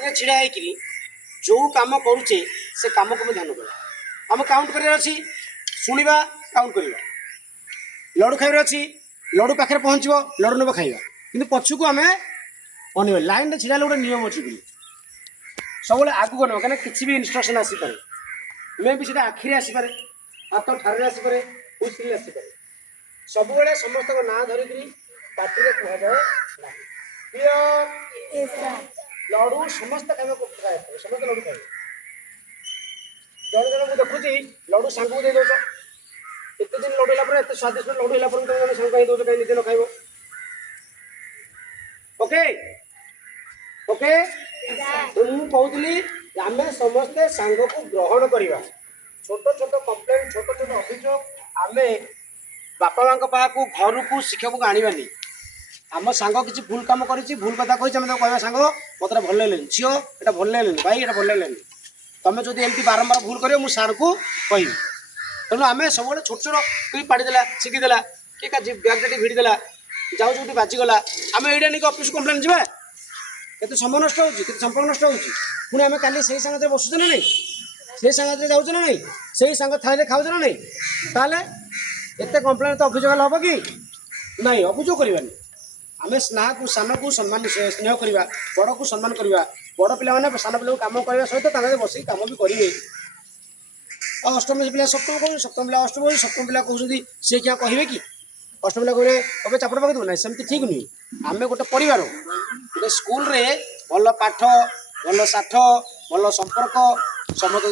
party छिड़ा होकर जो कम करुचे से कम को ध्यान कर आम काउंट कर शुणा काउंट करवा लडू खाइबार अच्छी लडू पाखे पहुँचो लडू नब खाइबा कि पछक आम अन लाइन छिड़ा गोटे नियम अच्छी बोली सब आगू नब कहीं किसी भी इनस्ट्रक्शन आसीपे मे भी आखिरी आसपे हाथ ठारे आसपे हुइसिल आसपे सब समस्त ना धरिक पार्टी कहुए लडू समस्त खाइबा समस्त लडू खाइबे जड़े जन मुझे देखुची लडू सांग को दे दौच एत दिन लडू है एत स्वादिष्ट लडू है तुम जन सांग कहीं दौच कहीं निजे न खाइब ओके ओके तो मुझे कहूली आम समस्ते सांग को ग्रहण करवा छोट छोट कंप्लेन छोट छोट अभियोग आम बापा माँ पाक घर को शिक्षक को आनवानी आम सांग किसी भूल कम कर भूल कथा कही कह सांग मतलब भल लगे झील ये भल लगे भाई ये भल लगे तुम जो एमती बारंबार भूल कर सार को कह तेणु आम सब छोट छोट कोई पाड़ीदेला शिखीदेला कि ब्यागटा भिड़देला जाऊ जो बाजिगला आम यहाँ नहीं अफिस कम्प्लेन जावा केते समय नष्ट हो संपर्क नष्ट होनी आम काली से सांगे बसुचे ना नहीं से सांगे जाऊे ना नहीं से सांग थाली खाऊे ना नहीं ताले एत कम्प्लेन तो अभियोग हम कि नहीं अभियोग करवानी आम स्नेह को सान को सम्मान स्नेह करवा बड़ को सम्मान करवा बड़ पे सान पे कम करने सहित बस कम भी करेंगे अष्टम पिला सप्तम कह सप्तम पिला अष्टम कह सप्तम पिला कहते सी क्या कहे कि अष्टम पिला कहे कभी चापड़ पकड़ ना सेमती ठीक नुहे आम गोटे परिवार गोटे स्कूल रे भल पाठ भल साठ भल संपर्क समस्त